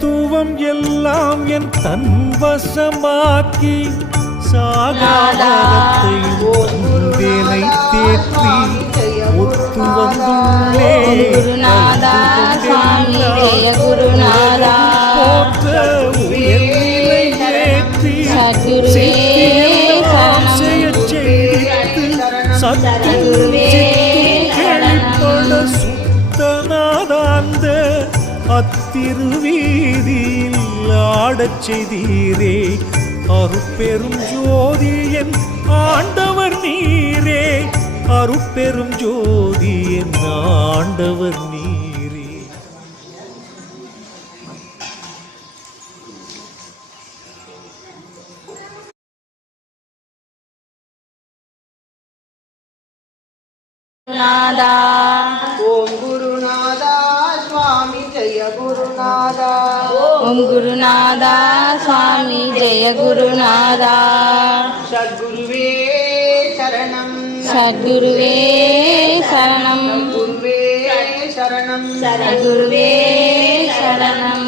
தத்துவம் எல்லாம் என் தன்வசமாக்கி சாகாரத்தை தேனை தேற்றி ஒத்து வந்துள்ளே போற்ற உயர்நிலை ஏற்றி சத்தும் கேள்விப்பட சுத்தநாதாந்த அத்திருவீதியில் ஆடச் செய்தீரே. அருட்பெரும் ஜோதி என் ஆண்டவர் நீரே, அருட்பெரும் ஜோதி என் ஆண்டவர் நீரே. ஓம் குருநாதா சுவாமி ஜெய குருநாதா. ஓம் குருநாதா சுவாமி ஜெய குருநாதா. சத்குருவே சரணம் சத்குருவே சரணம் குருவே சரணம் சத்குருவே சரணம்.